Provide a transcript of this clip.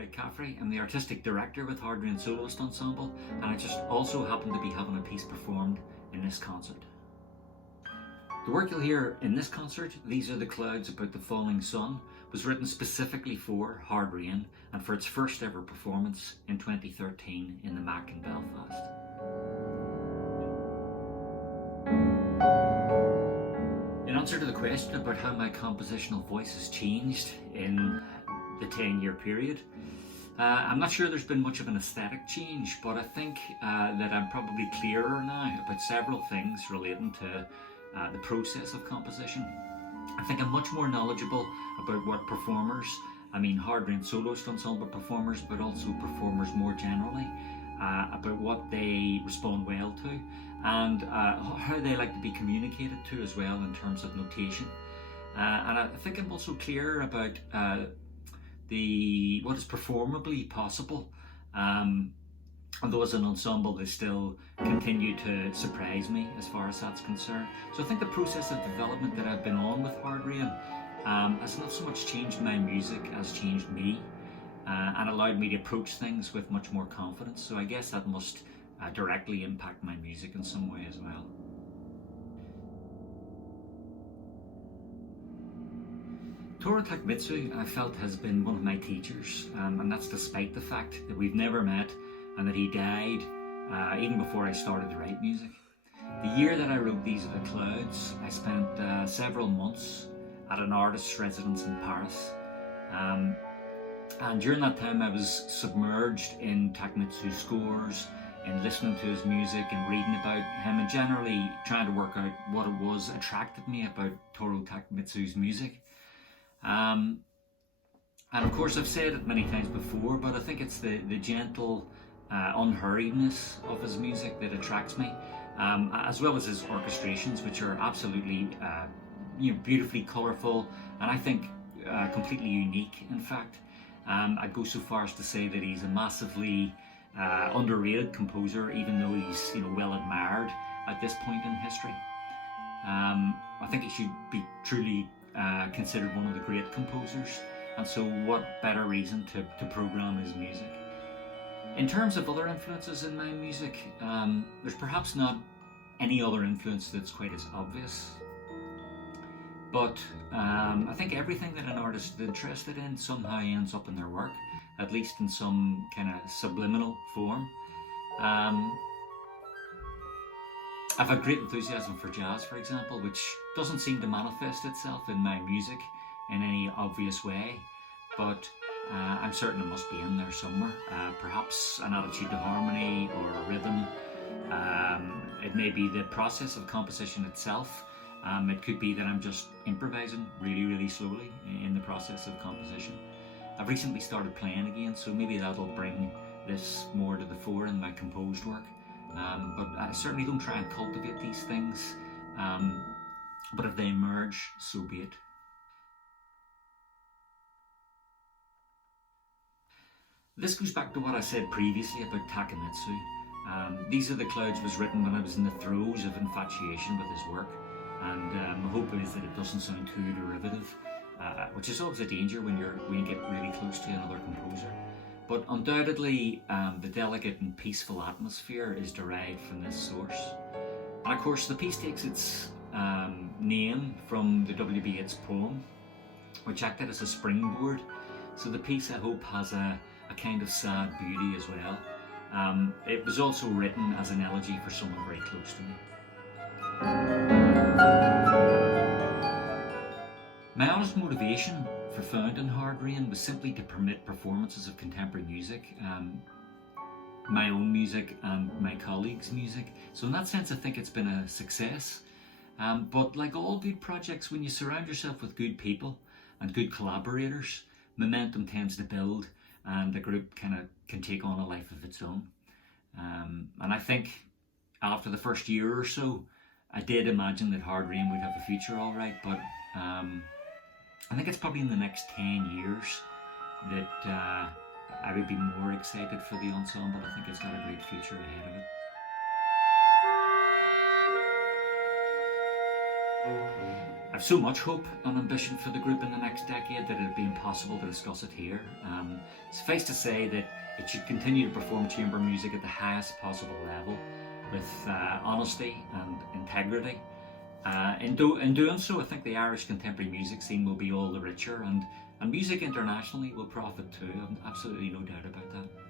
Greg Caffrey. I'm the artistic director with Hard Rain Soloist Ensemble, and I just also happen to be having a piece performed in this concert. The work you'll hear in this concert, These Are the Clouds About the Falling Sun, was written specifically for Hard Rain and for its first ever performance in 2013 in the Mac in Belfast. In answer to the question about how my compositional voice has changed in the 10-year period, I'm not sure there's been much of an aesthetic change, but I think that I'm probably clearer now about several things relating to the process of composition. I think I'm much more knowledgeable about what performers, Hard Rain Soloist Ensemble performers, but also performers more generally, about what they respond well to, and how they like to be communicated to as well in terms of notation. And I think I'm also clearer about what is performably possible. Although as an ensemble they still continue to surprise me as far as that's concerned. So I think the process of development that I've been on with Hard Rain has not so much changed my music as changed me, and allowed me to approach things with much more confidence. So I guess that must directly impact my music in some way as well. Toru Takemitsu, I felt, has been one of my teachers, and that's despite the fact that we've never met and that he died even before I started to write music. The year that I wrote These Are the Clouds, I spent several months at an artist's residence in Paris. And during that time I was submerged in Takemitsu's scores, in listening to his music and reading about him, and generally trying to work out what it was that attracted me about Toru Takemitsu's music. And of course I've said it many times before, but I think it's the gentle unhurriedness of his music that attracts me, as well as his orchestrations, which are absolutely beautifully colourful, and I think completely unique, in fact. I'd go so far as to say that he's a massively underrated composer, even though he's well admired at this point in history. I think he should be truly considered one of the great composers, and so what better reason to program his music. In terms of other influences in my music, there's perhaps not any other influence that's quite as obvious, but I think everything that an artist is interested in somehow ends up in their work, at least in some kind of subliminal form. I've had great enthusiasm for jazz, for example, which doesn't seem to manifest itself in my music in any obvious way, but I'm certain it must be in there somewhere. Perhaps an attitude to harmony or a rhythm. It may be the process of composition itself. It could be that I'm just improvising really, really slowly in the process of composition. I've recently started playing again, so maybe that'll bring this more to the fore in my composed work. But I certainly don't try and cultivate these things. But if they emerge, so be it. This goes back to what I said previously about Takemitsu. These Are the Clouds was written when I was in the throes of infatuation with his work, and my hope is that it doesn't sound too derivative, which is always a danger when you get really close to another composer. But undoubtedly, the delicate and peaceful atmosphere is derived from this source. And of course, the piece takes its name from the W.B. Yeats poem, which acted as a springboard. So the piece, I hope, has a kind of sad beauty as well. It was also written as an elegy for someone very close to me. My honest motivation for founding Hard Rain was simply to permit performances of contemporary music, my own music and my colleagues' music. So in that sense I think it's been a success. But like all good projects, when you surround yourself with good people and good collaborators, momentum tends to build and the group kind of can take on a life of its own. And I think after the first year or so, I did imagine that Hard Rain would have a future all right, but I think it's probably in the next 10 years that I would be more excited for the ensemble. I think it's got a great future. I've so much hope and ambition for the group in the next decade that it'd be impossible to discuss it here. Suffice to say that it should continue to perform chamber music at the highest possible level with honesty and integrity. In doing so, I think the Irish contemporary music scene will be all the richer, and music internationally will profit too. I've absolutely no doubt about that.